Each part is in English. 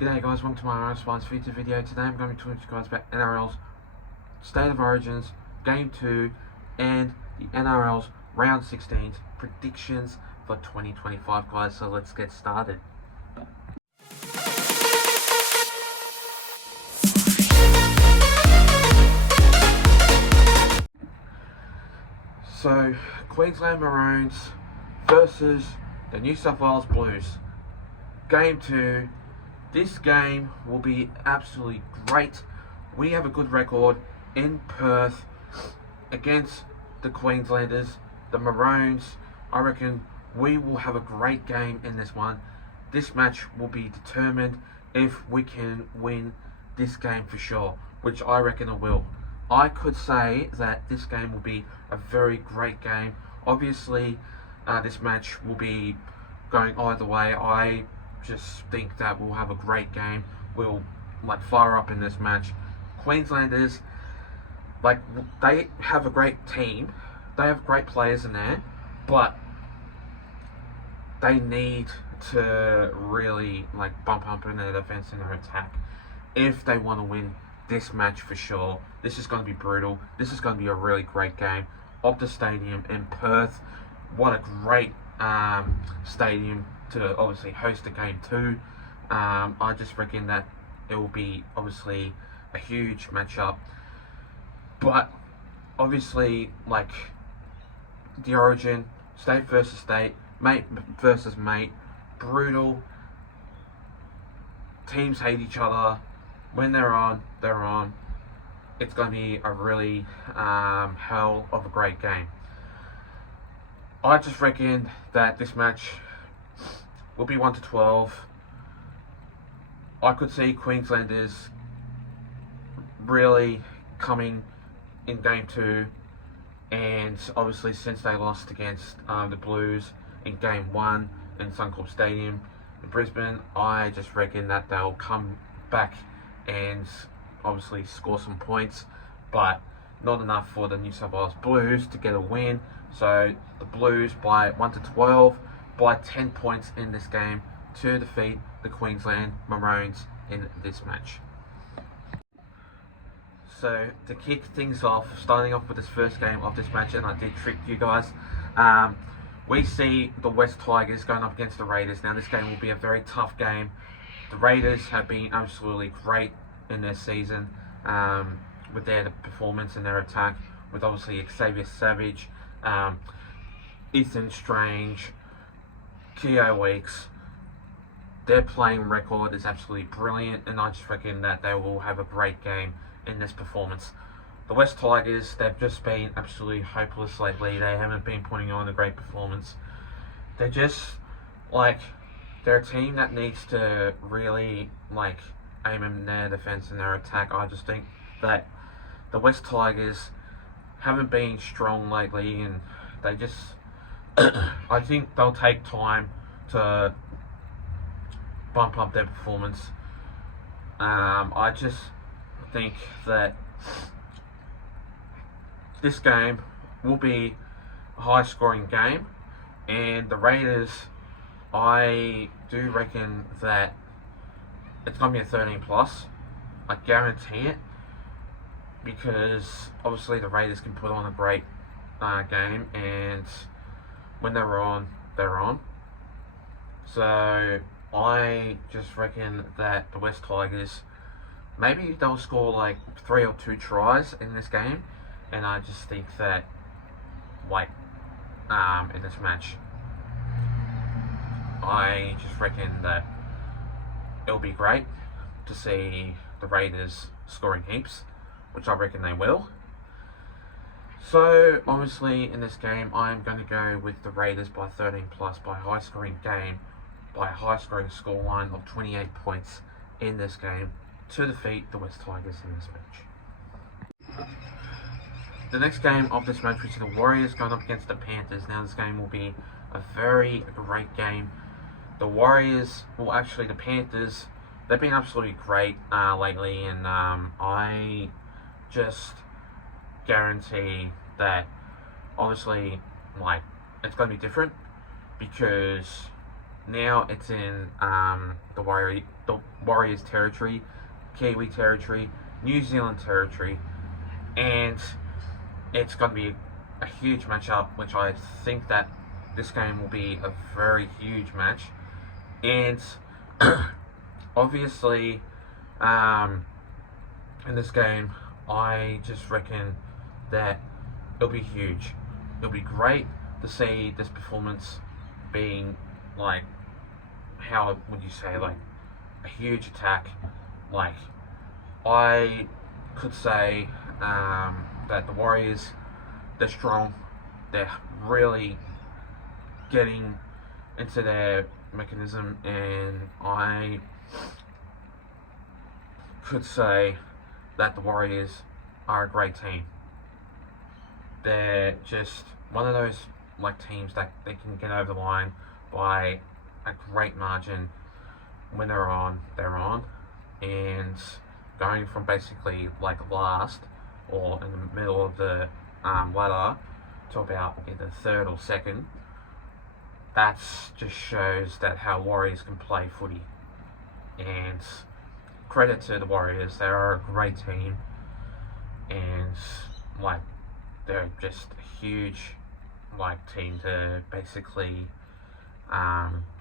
G'day guys, welcome to my Response feature video. Today I'm going to be talking to you guys about NRL's State of Origins, Game 2, and the NRL's Round 16 predictions for 2025, guys. So let's get started. So, Queensland Maroons versus the New South Wales Blues. Game 2. This game will be absolutely great. We have a good record in Perth against the Queenslanders, the Maroons. I reckon we will have a great game in this one. This match will be determined if we can win this game for sure, which I reckon it will. I could say that this game will be a very great game. Obviously, this match will be going either way. I just think that we'll have a great game. We'll fire up in this match. Queenslanders, they have a great team. They have great players in there, but they need to really bump up in their defense and their attack if they want to win this match for sure. This is going to be brutal. This is going to be a really great game. Optus Stadium in Perth. What a great stadium to obviously host a game 2. I just reckon that it will be obviously a huge matchup, but obviously the Origin, state versus state, mate versus mate, brutal. Teams hate each other. When they're on, they're on. It's going to be a really hell of a great game. I just reckon that this match will be 1-12. I could see Queenslanders really coming in game 2, and obviously since they lost against the Blues in game 1 in Suncorp Stadium in Brisbane, I just reckon that they'll come back and obviously score some points, but not enough for the New South Wales Blues to get a win. So the Blues by 1-12, by 10 points in this game to defeat the Queensland Maroons in this match. So to kick things off, starting off with this first game of this match, and I did trick you guys, we see the West Tigers going up against the Raiders. Now this game will be a very tough game. The Raiders have been absolutely great in their season with their performance and their attack, with obviously Xavier Savage, Ethan Strange, Keo Weeks. Their playing record is absolutely brilliant, and I just reckon that they will have a great game in this performance. The West Tigers, they've just been absolutely hopeless lately. They haven't been putting on a great performance. They're just they're a team that needs to really aim in their defense and their attack. I just think that the West Tigers haven't been strong lately, and they just I think they'll take time to bump up their performance. I just think that this game will be a high scoring game, and the Raiders, I do reckon that it's going to be a 13 plus. I guarantee it, because obviously the Raiders can put on a great game, and when they're on, they're on. So I just reckon that the West Tigers, maybe they'll score 3 or 2 tries in this game, and I just think that in this match, I just reckon that it'll be great to see the Raiders scoring heaps, which I reckon they will. So obviously in this game, I'm going to go with the Raiders by 13 plus, by a high scoring game, by a high scoring scoreline of 28 points in this game to defeat the West Tigers in this match. The next game of this match, which is the Warriors going up against the Panthers. Now this game will be a very great game. The Warriors, the Panthers, they've been absolutely great lately, and I just guarantee that obviously it's going to be different, because now it's in the Warriors territory, Kiwi territory, New Zealand territory, and it's going to be a huge matchup, which I think that this game will be a very huge match. And obviously, in this game, I just reckon that it'll be huge. It'll be great to see this performance being like, how would you say, like a huge attack. Like, I could say that the Warriors, they're strong. They're really getting into their mechanism, and I could say that the Warriors are a great team. They're just one of those like teams that they can get over the line by a great margin. When they're on, and going from basically like last or in the middle of the ladder to about either third or second. That just shows that how Warriors can play footy. And credit to the Warriors, they are a great team, and like they're just a huge like team to basically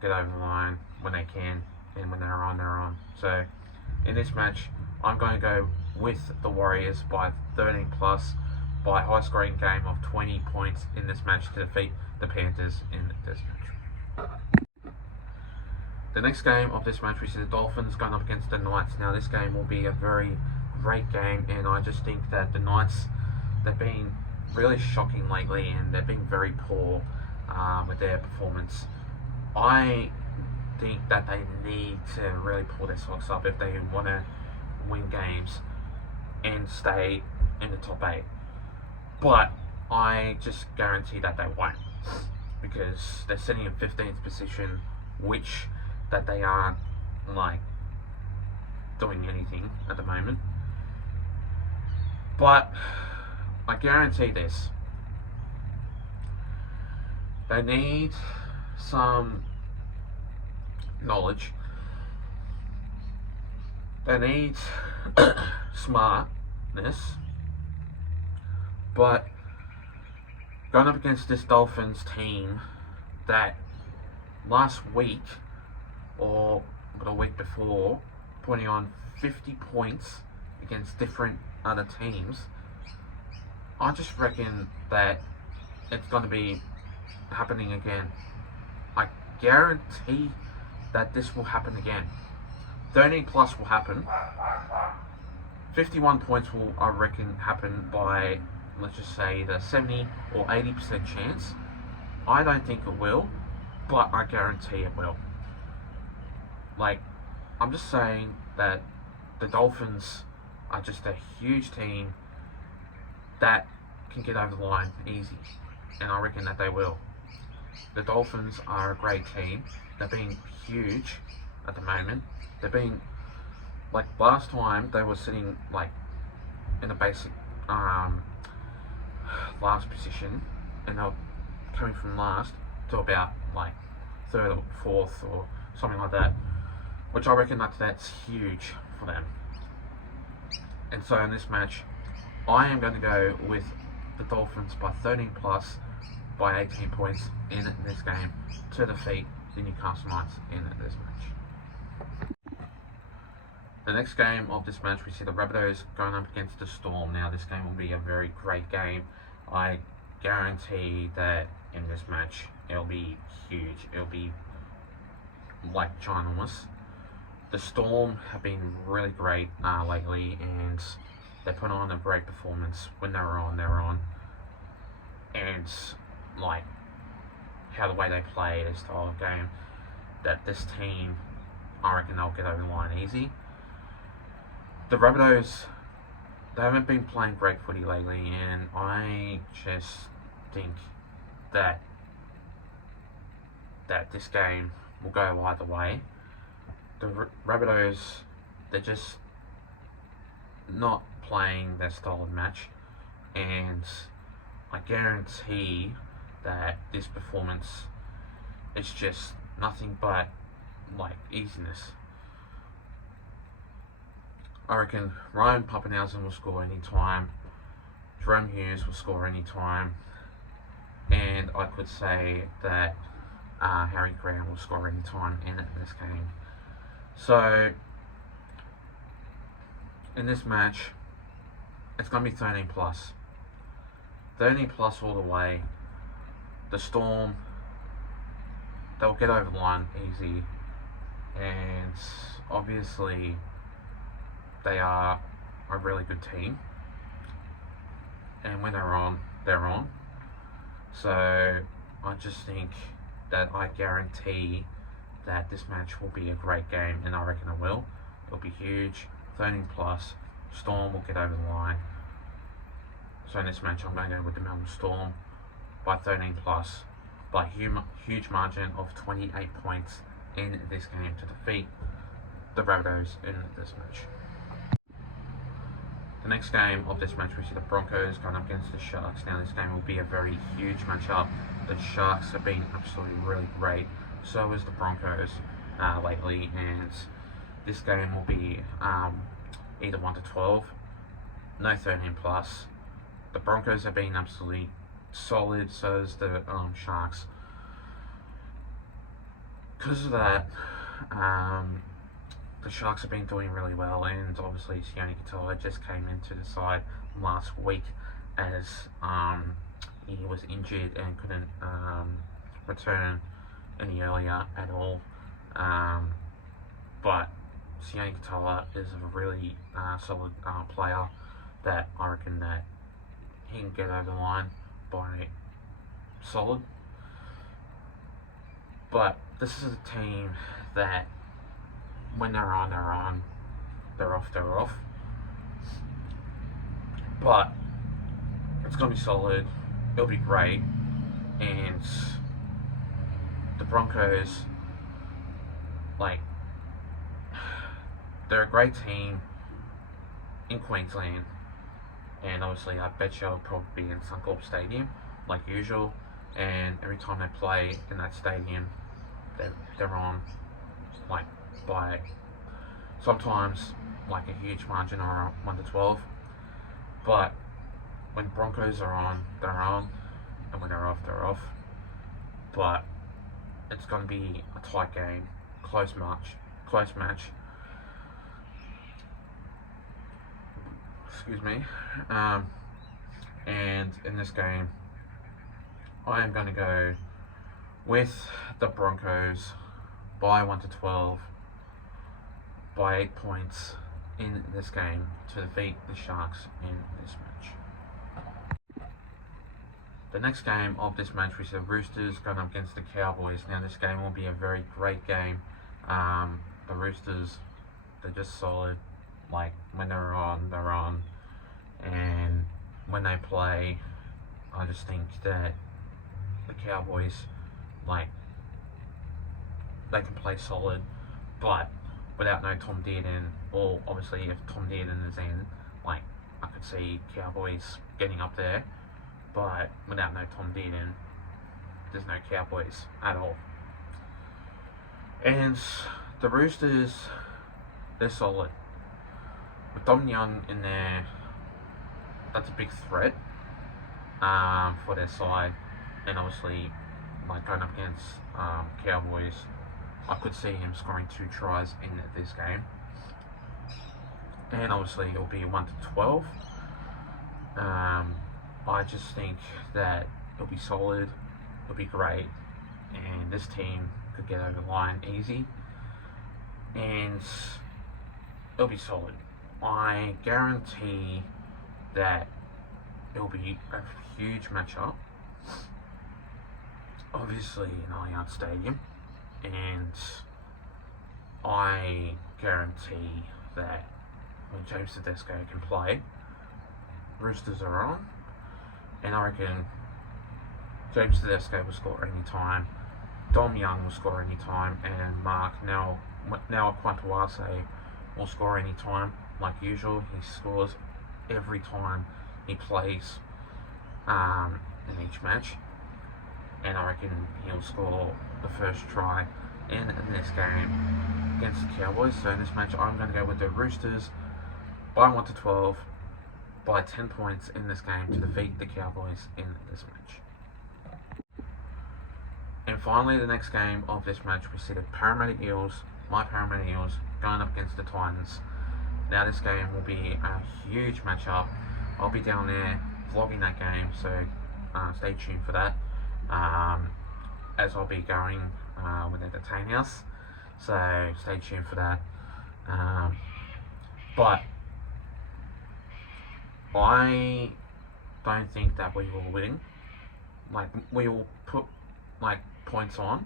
get over the line when they can, and when they're on. So in this match, I'm going to go with the Warriors by 13 plus by high scoring game of 20 points in this match to defeat the Panthers in this match. The next game of this match, we see the Dolphins going up against the Knights. Now this game will be a very great game, and I just think that the Knights, they've been really shocking lately, and they've been very poor with their performance. I think that they need to really pull their socks up if they want to win games and stay in the top 8. But I just guarantee that they won't, because they're sitting in 15th position, which that they aren't like doing anything at the moment. But I guarantee this: they need some knowledge. They need smartness. But going up against this Dolphins team that last week or the week before putting on 50 points against different other teams, I just reckon that it's going to be happening again. I guarantee that this will happen again. 13 plus will happen. 51 points will, I reckon, happen by, let's just say, the 70 or 80% chance. I don't think it will, but I guarantee it will. Like, I'm just saying that the Dolphins are just a huge team that can get over the line easy, and I reckon that they will. The Dolphins are a great team. They've been huge at the moment. They've been, like, last time they were sitting like in the basic last position, and they were coming from last to about like third or fourth or something like that, which I reckon that's huge for them. And so in this match, I am going to go with the Dolphins by 13 plus by 18 points in this game to defeat the Newcastle Knights in this match. The next game of this match, we see the Rabbitohs going up against the Storm. Now this game will be a very great game. I guarantee that in this match it'll be huge. It'll be like ginormous. The Storm have been really great lately, and they put on a great performance when they're on. And like how the way they play, their style of game, that this team, I reckon they'll get over the line easy. The Rabbitohs, they haven't been playing great footy lately, and I just think that this game will go either way. The Rabbitohs, they're just not playing their style of match, and I guarantee that this performance, it's just nothing but like easiness. I reckon Ryan Pappenhausen will score any time. Jerome Hughes will score any time. And I could say that Harry Graham will score any time in this game. So, in this match, it's going to be 13 plus. 13 plus all the way. The Storm, they'll get over the line easy. And obviously, they are a really good team. And when they're on, they're on. So, I just think that I guarantee that this match will be a great game, and I reckon it will. It'll be huge. 13 plus. Storm will get over the line. So in this match, I'm going to go with the Melbourne Storm by 13 plus by huge margin of 28 points in this game to defeat the Rabbitohs in this match. The next game of this match, we see the Broncos going up against the Sharks. Now this game will be a very huge matchup. The Sharks have been absolutely really great. So is the Broncos lately, and this game will be either 1 to 12, no 13 plus. The Broncos have been absolutely solid, so is the Sharks. Because of that, the Sharks have been doing really well, and obviously Sione Katoa just came into the side last week as he was injured and couldn't return any earlier at all. But Sione Katoa is a really solid player that I reckon that he can get over the line by solid. But this is a team that when they're on, they're on. They're off, they're off. But it's going to be solid. It'll be great. And the Broncos, like, they're a great team in Queensland. And obviously, I bet you'll probably be in Suncorp Stadium, like usual. And every time they play in that stadium, they're on, like, by sometimes like a huge margin or 1 to 12. But when Broncos are on, they're on. And when they're off, they're off. But it's going to be a tight game, close match. Excuse me. And in this game, I am going to go with the Broncos by 1 to 12 by 8 points in this game to defeat the Sharks in this match. The next game of this match, we see the Roosters going up against the Cowboys. Now this game will be a very great game. The Roosters, they're just solid. Like, when they're on, they're on. And when they play, I just think that the Cowboys, like, they can play solid, but without no Tom Dearden, or obviously if Tom Dearden is in, like, I could see Cowboys getting up there, but without no Tom Dearden, there's no Cowboys at all. And the Roosters, they're solid. With Dom Young in there, that's a big threat for their side. And obviously, like, going up against Cowboys, I could see him scoring 2 tries in this game. And obviously, it'll be 1 to 12. I just think that it'll be solid, it'll be great, and this team could get over the line easy. And it'll be solid. I guarantee that it'll be a huge matchup. Obviously in Allianz Stadium, and I guarantee that when James Tedesco can play, Roosters are on, and I reckon James Tedesco will score any time, Dom Young will score any time, and Mark now Quantuase will score any time. Like usual, he scores every time he plays in each match. And I reckon he'll score the first try in this game against the Cowboys. So in this match, I'm going to go with the Roosters by 1 to 12 by 10 points in this game to defeat the Cowboys in this match. And finally, the next game of this match, we see the Parramatta Eels, my Parramatta Eels, going up against the Titans. Now this game will be a huge matchup. I'll be down there vlogging that game, so stay tuned for that. As I'll be going with Entertain House, so stay tuned for that. But I don't think that we will win. Like, we will put like points on,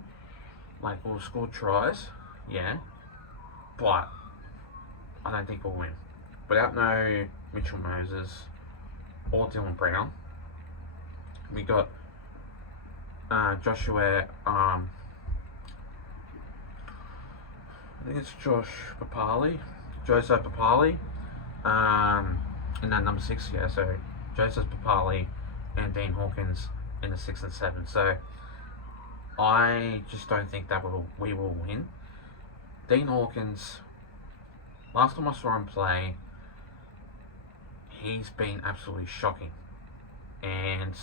like we'll score tries, yeah, but I don't think we'll win. Without no Mitchell Moses or Dylan Brown, we got Joshua, I think it's Joseph Papali, in that number 6, yeah, so Joseph Papali and Dean Hawkins in the 6 and 7, so I just don't think that we will win. Dean Hawkins, last time I saw him play, he's been absolutely shocking. And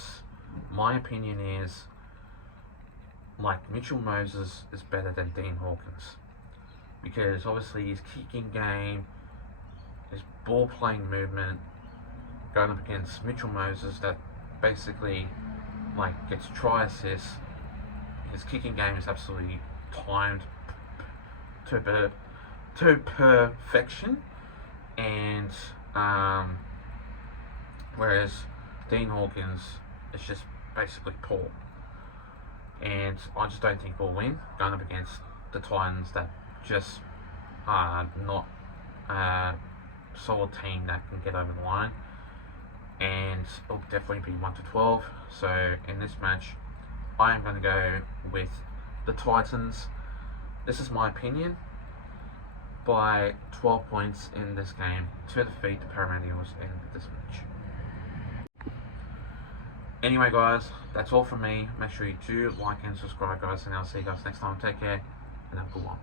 my opinion is, like, Mitchell Moses is better than Dean Hawkins. Because obviously his kicking game, his ball playing movement, going up against Mitchell Moses that basically like gets try assists. His kicking game is absolutely timed to perfection, and whereas Dean Hawkins is just basically poor. And I just don't think we'll win going up against the Titans that just are not a solid team that can get over the line. And it'll definitely be 1 to 12. So in this match, I am going to go with the Titans. This is my opinion, by 12 points in this game to defeat the Parramatta Eels in this match. Anyway guys, that's all from me. Make sure you do like and subscribe guys, and I'll see you guys next time. Take care and have a good one.